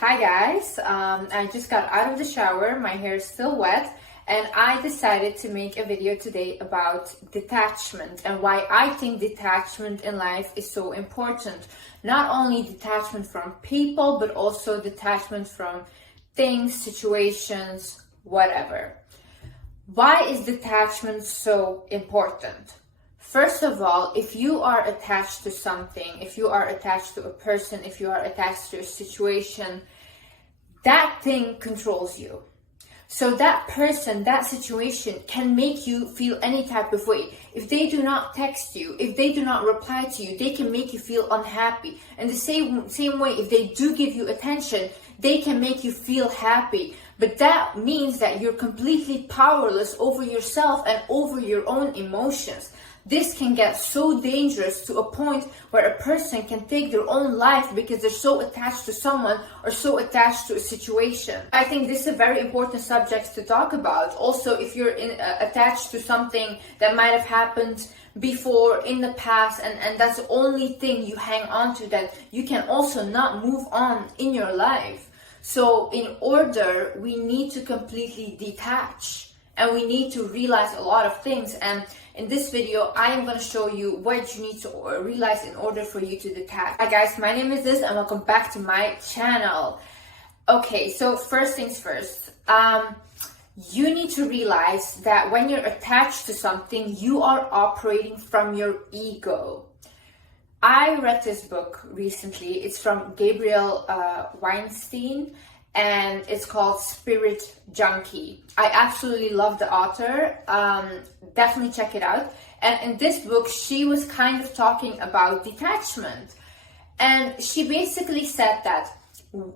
Hi guys, I just got out of the shower, my hair is still wet, and I decided to make a video today about detachment and why I think detachment in life is so important. Not only detachment from people, but also detachment from things, situations, whatever. Why is detachment so important? First of all, if you are attached to something, if you are attached to a person, if you are attached to a situation, that thing controls you. So that person, that situation can make you feel any type of way. If they do not text you, if they do not reply to you, they can make you feel unhappy. And the same way, if they do give you attention, they can make you feel happy. But that means that you're completely powerless over yourself and over your own emotions. This can get so dangerous to a point where a person can take their own life because they're so attached to someone or so attached to a situation. I think this is a very important subject to talk about. Also, if you're attached to something that might have happened before in the past and that's the only thing you hang on to, that you can also not move on in your life. So in order, we need to completely detach and we need to realize a lot of things. And in this video, I am going to show you what you need to realize in order for you to detach. Hi guys, my name is Liz and welcome back to my channel. Okay, so first things first, you need to realize that when you're attached to something, you are operating from your ego. I read this book recently. It's from Gabriel Weinstein, and it's called Spirit Junkie. I absolutely love the author. Definitely check it out. And in this book, she was kind of talking about detachment. And she basically said that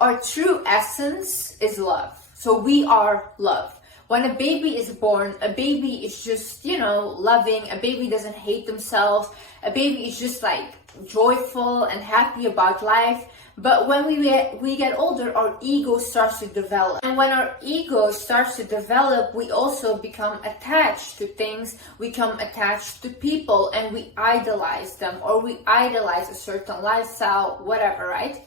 our true essence is love. So we are love. When a baby is born, a baby is just, loving. A baby doesn't hate themselves. A baby is just like joyful and happy about life. But when we get older, our ego starts to develop. And when our ego starts to develop, we also become attached to things, we become attached to people, and we idolize them, or we idolize a certain lifestyle, whatever, right?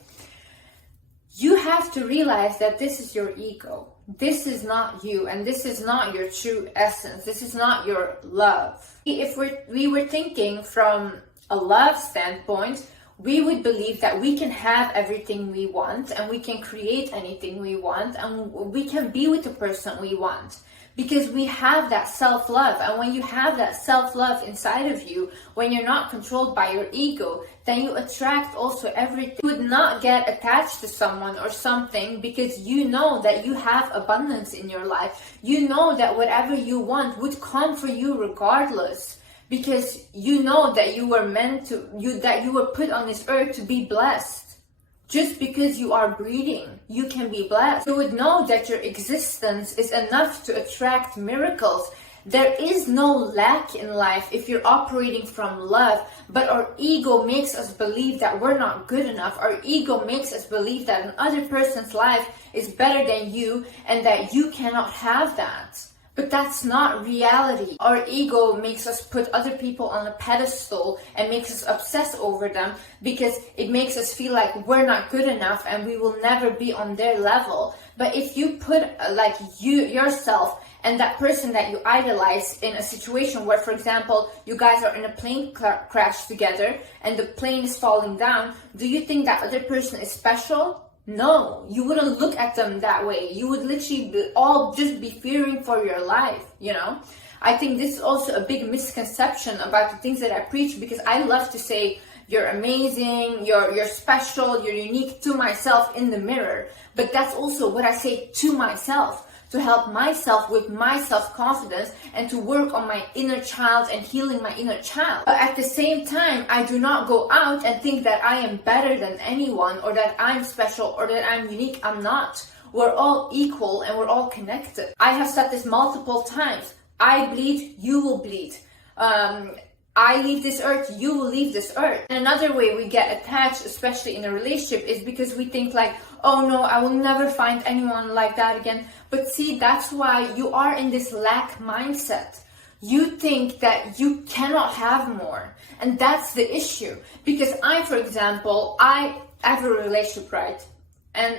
You have to realize that this is your ego. This is not you, and this is not your true essence. This is not your love. If we were thinking from a love standpoint, we would believe that we can have everything we want and we can create anything we want and we can be with the person we want because we have that self-love. And when you have that self-love inside of you, when you're not controlled by your ego, then you attract also everything. You would not get attached to someone or something because you know that you have abundance in your life. You know that whatever you want would come for you regardless. Because you know that you were that you were put on this earth to be blessed. Just because you are breathing, you can be blessed. You would know that your existence is enough to attract miracles. There is no lack in life if you're operating from love, but our ego makes us believe that we're not good enough. Our ego makes us believe that another person's life is better than you and that you cannot have that. But that's not reality. Our ego makes us put other people on a pedestal and makes us obsess over them because it makes us feel like we're not good enough and we will never be on their level. But if you put yourself and that person that you idolize in a situation where, for example, you guys are in a plane crash together and the plane is falling down, do you think that other person is special? No, you wouldn't look at them that way. You would literally just be fearing for your life, I think this is also a big misconception about the things that I preach because I love to say, you're amazing, you're special, you're unique to myself in the mirror. But that's also what I say to myself, to help myself with my self-confidence and to work on my inner child and healing my inner child. But at the same time, I do not go out and think that I am better than anyone or that I'm special or that I'm unique. I'm not. We're all equal and we're all connected. I have said this multiple times. I bleed, you will bleed. I leave this earth, you will leave this earth. And another way we get attached, especially in a relationship, is because we think like, oh no, I will never find anyone like that again. But see, that's why you are in this lack mindset. You think that you cannot have more. And that's the issue. Because for example, I have a relationship, right? And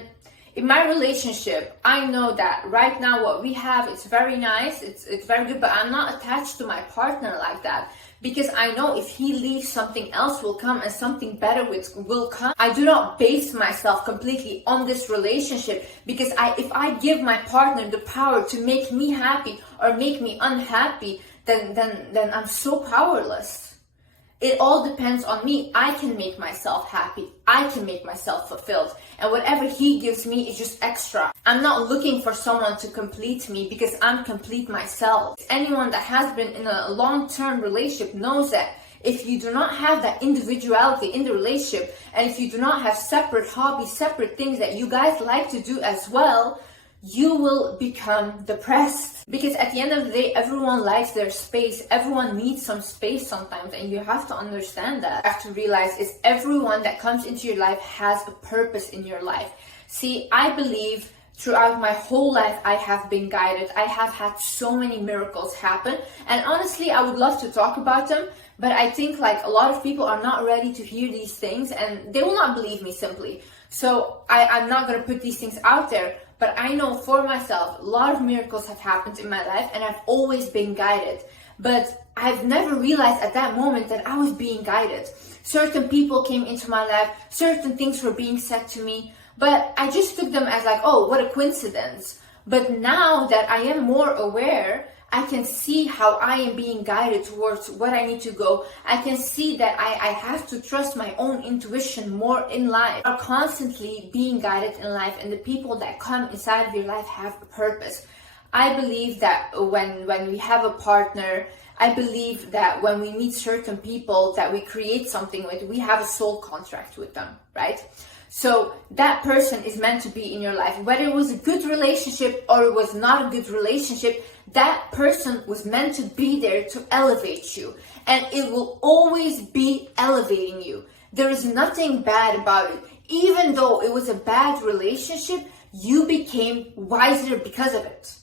In my relationship, I know that right now what we have, it's very nice, it's very good, but I'm not attached to my partner like that. Because I know if he leaves, something else will come and something better will come. I do not base myself completely on this relationship, because if I give my partner the power to make me happy or make me unhappy, then I'm so powerless. It all depends on me. I can make myself happy. I can make myself fulfilled. And whatever he gives me is just extra. I'm not looking for someone to complete me, because I'm complete myself. Anyone that has been in a long-term relationship knows that if you do not have that individuality in the relationship, and if you do not have separate hobbies, separate things that you guys like to do as well, you will become depressed. Because at the end of the day, everyone likes their space. Everyone needs some space sometimes, and you have to understand that. You have to realize is everyone that comes into your life has a purpose in your life. See, I believe throughout my whole life, I have been guided. I have had so many miracles happen. And honestly, I would love to talk about them, but I think like a lot of people are not ready to hear these things, and they will not believe me simply. So I'm not going to put these things out there. But I know for myself, a lot of miracles have happened in my life, and I've always been guided. But I've never realized at that moment that I was being guided. Certain people came into my life, certain things were being said to me, but I just took them as like, oh, what a coincidence. But now that I am more aware, I can see how I am being guided towards what I need to go. I can see that I have to trust my own intuition more in life. I'm constantly being guided in life, and the people that come inside of your life have a purpose. I believe that when we have a partner, I believe that when we meet certain people that we create something with, we have a soul contract with them, right? So that person is meant to be in your life. Whether it was a good relationship or it was not a good relationship, that person was meant to be there to elevate you. And it will always be elevating you. There is nothing bad about it. Even though it was a bad relationship, you became wiser because of it.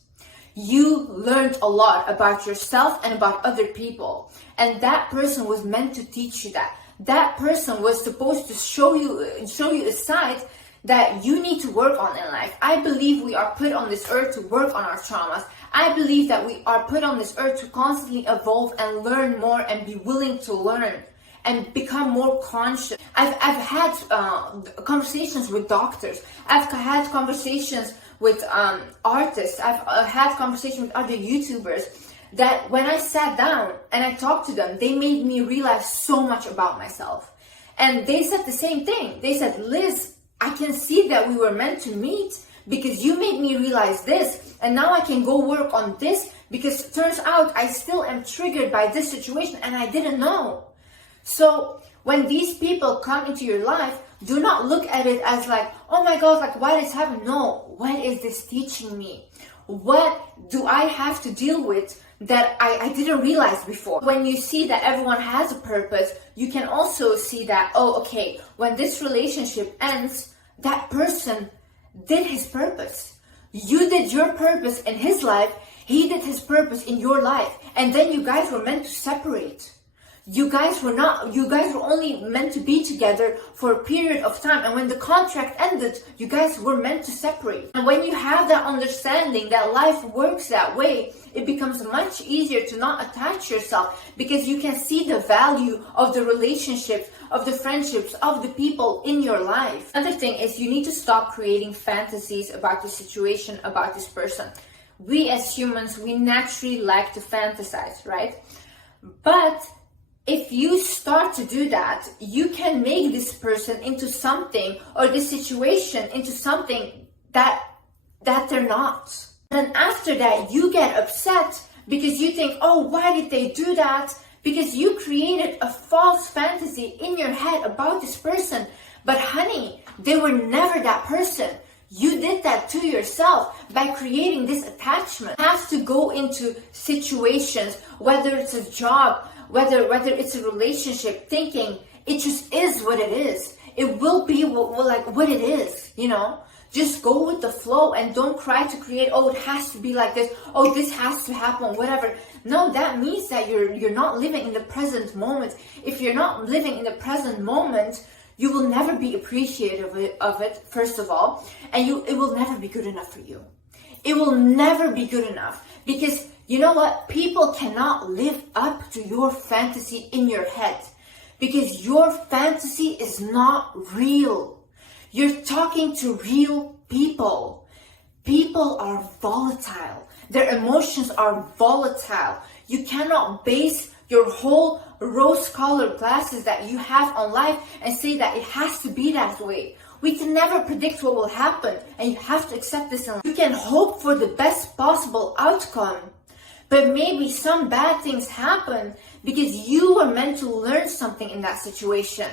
You learned a lot about yourself and about other people. And that person was meant to teach you that. That person was supposed to show you a side that you need to work on in life. I believe we are put on this earth to work on our traumas. I believe that we are put on this earth to constantly evolve and learn more and be willing to learn and become more conscious. I've had conversations with doctors. I've had conversations with artists. I've had conversations with other YouTubers that when I sat down and I talked to them, they made me realize so much about myself. And they said the same thing. They said, Liz, I can see that we were meant to meet because you made me realize this. And now I can go work on this because it turns out I still am triggered by this situation and I didn't know. So when these people come into your life, do not look at it as like, oh my God, like what is happening? No, what is this teaching me? What do I have to deal with that I didn't realize before? When you see that everyone has a purpose, you can also see that, oh, okay, when this relationship ends, that person did his purpose. You did your purpose in his life, he did his purpose in your life, and then you guys were meant to separate. You guys were only meant to be together for a period of time, and when the contract ended, you guys were meant to separate. And when you have that understanding that life works that way, it becomes much easier to not attach yourself because you can see the value of the relationships, of the friendships, of the people in your life. Another thing is you need to stop creating fantasies about the situation, about this person. We as humans, we naturally like to fantasize, right? But if you start to do that, you can make this person into something, or this situation into something that they're not. And after that, you get upset because you think, oh, why did they do that? Because you created a false fantasy in your head about this person. But honey, they were never that person. You did that to yourself by creating this attachment. You have to go into situations, whether it's a job, whether it's a relationship, thinking it just is what it is. It will be what it is, you know? Just go with the flow and don't try to create, oh, it has to be like this. Oh, this has to happen, whatever. No, that means that you're not living in the present moment. If you're not living in the present moment, You will never be appreciative of it, first of all, and it will never be good enough for you. It will never be good enough because you know what? People cannot live up to your fantasy in your head because your fantasy is not real. You're talking to real people. People are volatile. Their emotions are volatile. You cannot base your whole rose-colored glasses that you have on life and say that it has to be that way. We can never predict what will happen, and you have to accept this. You can hope for the best possible outcome, but maybe some bad things happen because you were meant to learn something in that situation.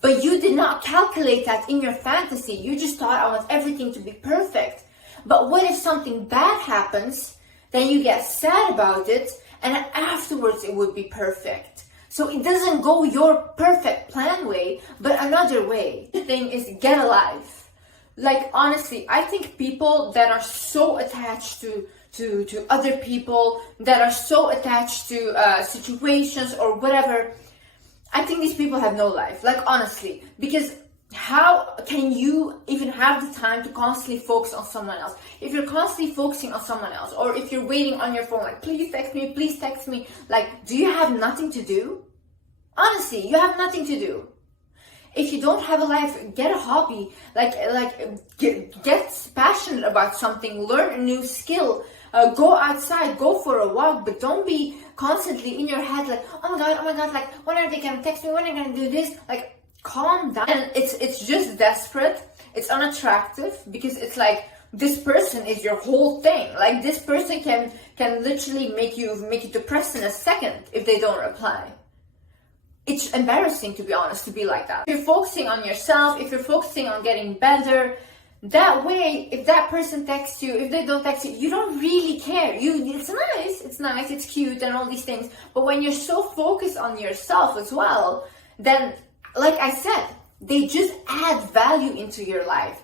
But you did not calculate that in your fantasy. You just thought, I want everything to be perfect. But what if something bad happens, then you get sad about it, and then afterwards it would be perfect. So it doesn't go your perfect plan way, but another way. The thing is, get a life. Like, honestly, I think people that are so attached to other people, that are so attached to situations or whatever, I think these people have no life. Like, honestly, because how can you even have the time to constantly focus on someone else? If you're constantly focusing on someone else, or if you're waiting on your phone, like, please text me, like, do you have nothing to do? Honestly, you have nothing to do. If you don't have a life, get a hobby, get passionate about something, learn a new skill, go outside, go for a walk, but don't be constantly in your head like, oh my god, like, when are they gonna text me, when are they gonna do this? Like, calm down. And it's just desperate, it's unattractive, because it's like, this person is your whole thing. Like, this person can literally make you depressed in a second if they don't reply. It's embarrassing, to be honest, to be like that. If you're focusing on yourself, if you're focusing on getting better, that way, if that person texts you, if they don't text you, you don't really care. It's nice, it's cute and all these things. But when you're so focused on yourself as well, then, like I said, they just add value into your life.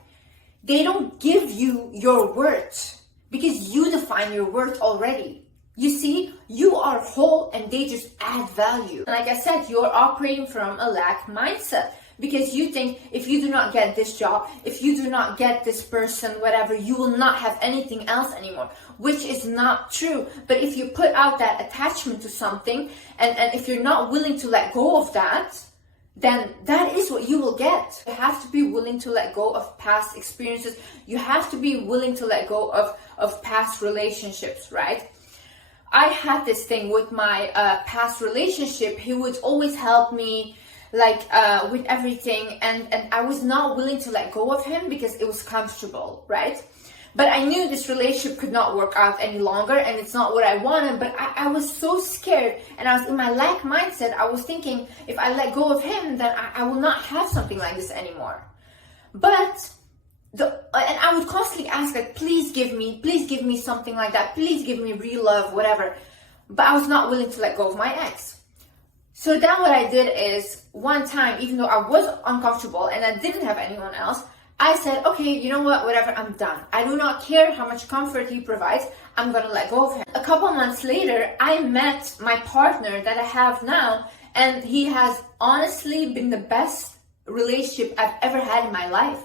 They don't give you your worth because you define your worth already. You see, you are whole and they just add value. And like I said, you're operating from a lack mindset because you think if you do not get this job, if you do not get this person, whatever, you will not have anything else anymore, which is not true. But if you put out that attachment to something and if you're not willing to let go of that, then that is what you will get. You have to be willing to let go of past experiences. You have to be willing to let go of past relationships, right? I had this thing with my past relationship. He would always help me with everything, and I was not willing to let go of him because it was comfortable, right? But I knew this relationship could not work out any longer, and it's not what I wanted, but I was so scared, and I was in my lack mindset. I was thinking, if I let go of him, then I will not have something like this anymore. But and I would constantly ask, like, please give me something like that, please give me real love, whatever. But I was not willing to let go of my ex. So then what I did is, one time, even though I was uncomfortable and I didn't have anyone else, I said, okay, you know what, whatever, I'm done. I do not care how much comfort he provides, I'm gonna let go of him. A couple months later, I met my partner that I have now, and he has honestly been the best relationship I've ever had in my life.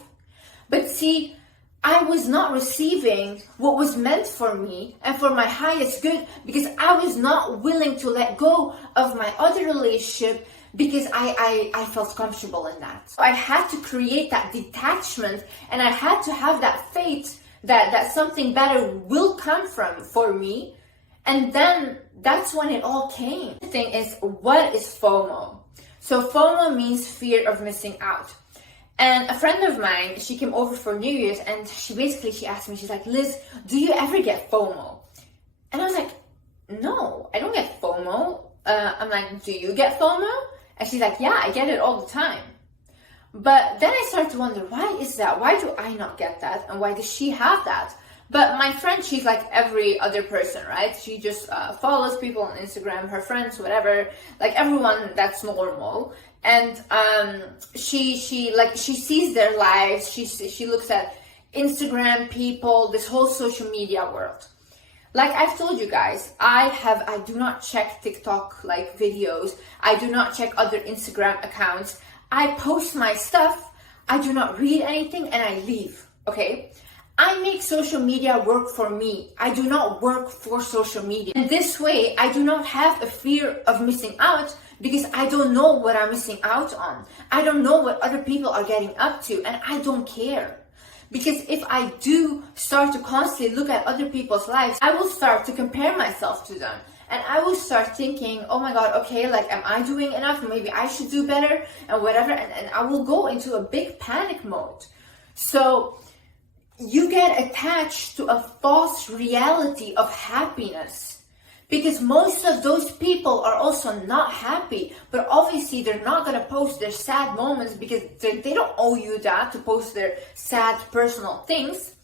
But see, I was not receiving what was meant for me and for my highest good because I was not willing to let go of my other relationship because I felt comfortable in that. So I had to create that detachment, and I had to have that faith that something better will come for me. And then that's when it all came. The thing is, what is FOMO? So FOMO means fear of missing out. And a friend of mine, she came over for New Year's, and she asked me, she's like, Liz, do you ever get FOMO? And I was like, no, I don't get FOMO. I'm like, do you get FOMO? And she's like, yeah, I get it all the time. But then I started to wonder, why is that? Why do I not get that? And why does she have that? But my friend, she's like every other person, right? She just follows people on Instagram, her friends, whatever, like everyone that's normal. And she sees their lives. She looks at Instagram people, this whole social media world. Like I've told you guys, I do not check TikTok like videos. I do not check other Instagram accounts. I post my stuff, I do not read anything, and I leave, okay? I make social media work for me. I do not work for social media. And this way, I do not have a fear of missing out because I don't know what I'm missing out on. I don't know what other people are getting up to, and I don't care. Because if I do start to constantly look at other people's lives, I will start to compare myself to them. And I will start thinking, oh my God, okay, like, am I doing enough? Maybe I should do better and whatever. And I will go into a big panic mode. So you get attached to a false reality of happiness. Because most of those people are also not happy, but obviously they're not going to post their sad moments because they don't owe you that to post their sad personal things,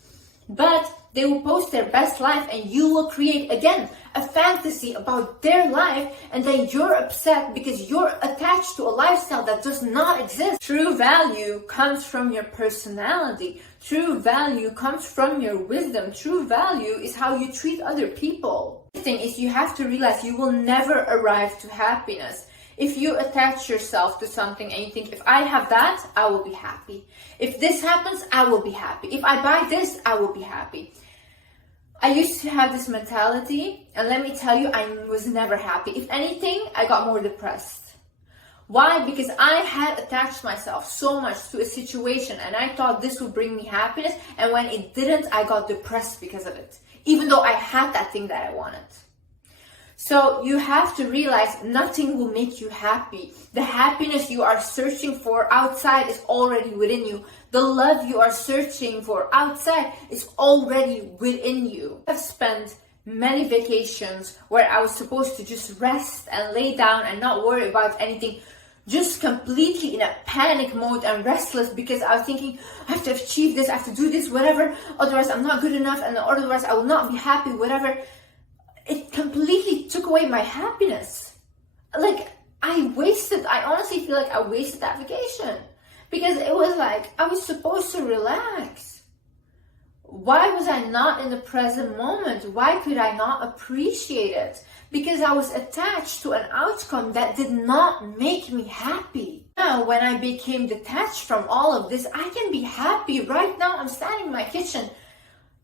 but they will post their best life and you will create, again, a fantasy about their life, and then you're upset because you're attached to a lifestyle that does not exist. True value comes from your personality. True value comes from your wisdom. True value is how you treat other people. The thing is, you have to realize you will never arrive to happiness. If you attach yourself to something and you think, if I have that, I will be happy. If this happens, I will be happy. If I buy this, I will be happy. I used to have this mentality, and let me tell you, I was never happy. If anything, I got more depressed. Why? Because I had attached myself so much to a situation and I thought this would bring me happiness, and when it didn't, I got depressed because of it, even though I had that thing that I wanted. So you have to realize nothing will make you happy. The happiness you are searching for outside is already within you. The love you are searching for outside is already within you. I've spent many vacations where I was supposed to just rest and lay down and not worry about anything, just completely in a panic mode and restless because I was thinking, I have to achieve this, I have to do this, whatever, otherwise I'm not good enough, and otherwise I will not be happy, whatever. It completely took away my happiness. Like, I honestly feel like I wasted that vacation because it was like I was supposed to relax. Why was I not in the present moment? Why could I not appreciate it? Because I was attached to an outcome that did not make me happy. Now, when I became detached from all of this, I can be happy. Right now, I'm standing in my kitchen.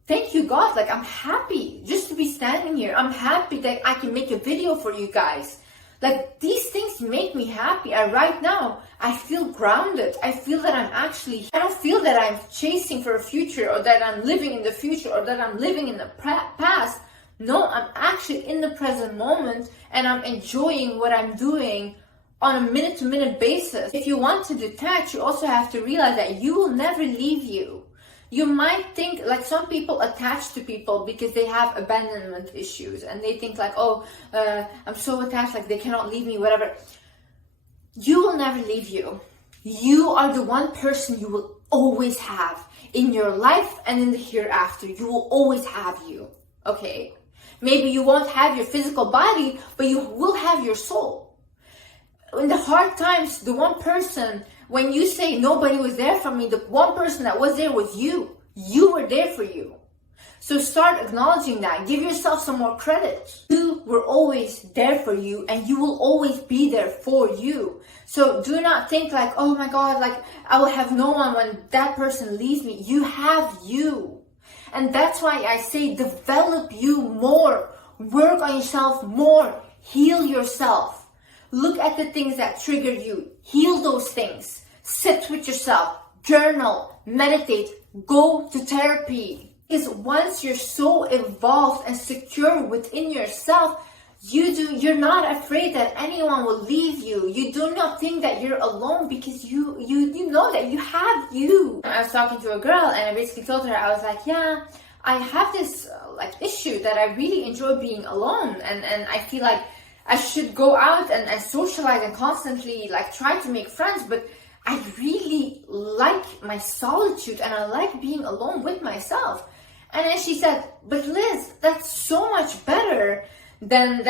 Thank you, God. Like, I'm happy just to be standing here. I'm happy that I can make a video for you guys. Like, these things make me happy. And right now, I feel grounded. I feel that I don't feel that I'm chasing for a future, or that I'm living in the future, or that I'm living in the past. No, I'm actually in the present moment, and I'm enjoying what I'm doing on a minute-to-minute basis. If you want to detach, you also have to realize that you will never leave you. You might think, like, some people attach to people because they have abandonment issues and they think like, oh, I'm so attached, like they cannot leave me, whatever. You will never leave you. You are the one person you will always have in your life and in the hereafter. You will always have you, okay? Maybe you won't have your physical body, but you will have your soul. In the hard times, the one person, when you say nobody was there for me, the one person that was there was you. You were there for you. So start acknowledging that. Give yourself some more credit. You were always there for you, and you will always be there for you. So do not think like, oh my God, like I will have no one when that person leaves me. You have you. And that's why I say develop you more. Work on yourself more. Heal yourself. Look at the things that trigger you. Heal those things. Sit with yourself. Journal. Meditate. Go to therapy. Because once you're so evolved and secure within yourself, you're not afraid that anyone will leave you. You do not think that you're alone because you know that you have you. I was talking to a girl and I basically told her, I was like, yeah, I have this issue that I really enjoy being alone, and I feel like I should go out and socialize and constantly try to make friends, but I really like my solitude and I like being alone with myself. And then she said, but Liz, that's so much better than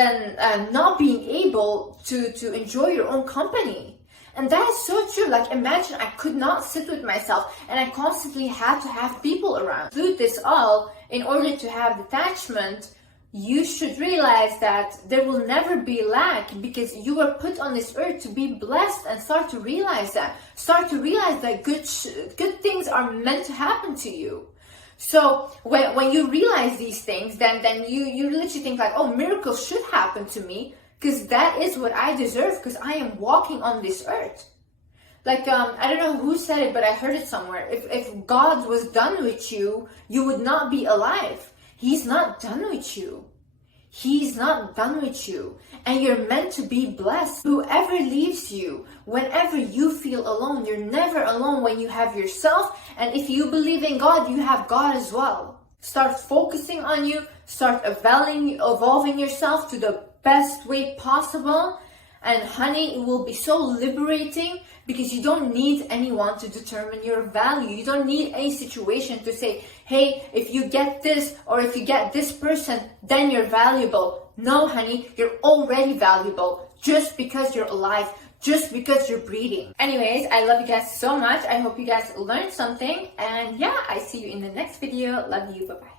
not being able to enjoy your own company. And that is so true. Like, imagine I could not sit with myself and I constantly had to have people around. Include this all in order to have detachment. you should realize that there will never be lack, because you were put on this earth to be blessed, and start to realize that. Start to realize that good things are meant to happen to you. So when you realize these things, then you literally think like, oh, miracles should happen to me, because that is what I deserve, because I am walking on this earth. Like, I don't know who said it, but I heard it somewhere. If God was done with you, you would not be alive. He's not done with you. He's not done with you. And you're meant to be blessed. Whoever leaves you, whenever you feel alone, you're never alone when you have yourself. And if you believe in God, you have God as well. Start focusing on you. Start evolving yourself to the best way possible. And honey, it will be so liberating, because you don't need anyone to determine your value. You don't need any situation to say, hey, if you get this or if you get this person, then you're valuable. No, honey, you're already valuable just because you're alive, just because you're breathing. Anyways, I love you guys so much. I hope you guys learned something. And yeah, I see you in the next video. Love you. Bye-bye.